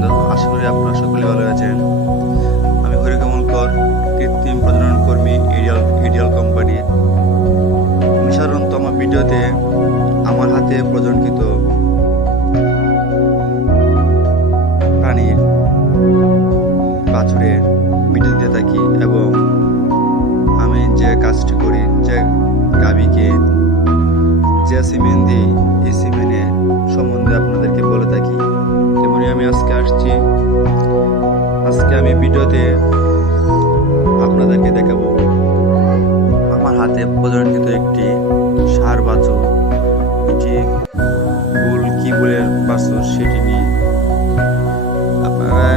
বন্ধু আশা করি আপনারা সকলে ভালো আছেন। আমি হরিকমল কর কৃত্রিম প্রজনন কর্মী এরিয়াল এরিয়াল কোম্পানি। আমি সাধারণত আমার ভিডিওতে আমার হাতে প্রজনকৃত প্রাণীর বাছুরের ভিডিও দিয়ে থাকি এবং আমি যে কাজটি করি, যে গাবিকে যে সিমেন্ট দিই, এই সিমেন্টে সম আজকে আমি ভিডিওতে আপনাদেরকে দেখাবো আমার হাতে প্রধানকৃত একটি সার বাছুর এটি বুল কি বুলের বাছুর সেটি নিয়ে। আপনারা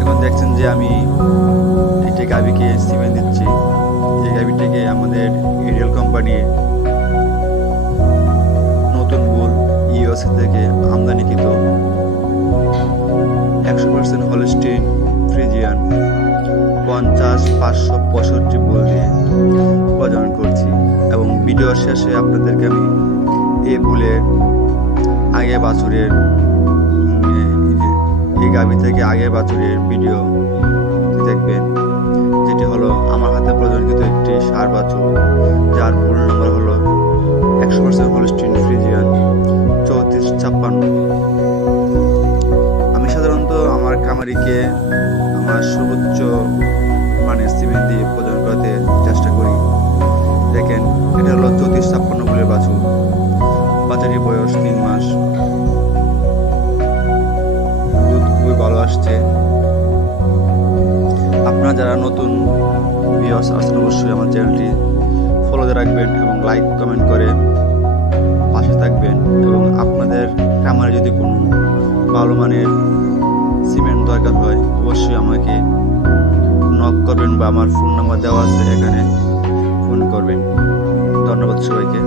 এখন দেখছেন যে আমি একটি গাবিকে সিমেন্ট দিচ্ছি। এই গাবিটিকে আমাদের এরিয়াল কোম্পানির পঞ্চাশ, পাঁচশো পঁয়ষট্টি বুল দিয়ে প্রজনন করছি এবং ভিডিওর শেষে আপনাদেরকে আমি এই বুলের আগে বাছুরের এই গাভি থেকে আগে বাছুরের ভিডিও দেখবেন, যেটি হলো আমার হাতে প্রজনকৃত একটি সার বাছুর, যার মূল নম্বর হলো একশো পার্সেন্ট হলস্টিন ফ্রিজিয়ান চৌত্রিশ ছাপ্পান্ন। আমি সাধারণত আমার কামারিকে আমার সর্বোচ্চ মানে সিমেন্ট দিয়ে প্রজনন করাতে চেষ্টা করি। দেখেন, এটা হলো চৌত্রিশ ছাপ্পান্ন বলে বাছুর। বাচ্চাটির বয়স তিন মাস। দুধ খুবই ভালো আসছে। আপনারা যারা নতুন ভিউয়ার্স আছেন, অবশ্যই আমার চ্যানেলটি ফলোতে রাখবেন এবং লাইক কমেন্ট করে পাশে থাকবেন এবং আপনাদের খামারে যদি কোনো ভালো মানের সিমেন্ট দরকার হয়, অবশ্যই নক করবেন বা আমার ফোন নাম্বার দেওয়া আছে এখানে ফোন করবেন। ধন্যবাদ সবাইকে।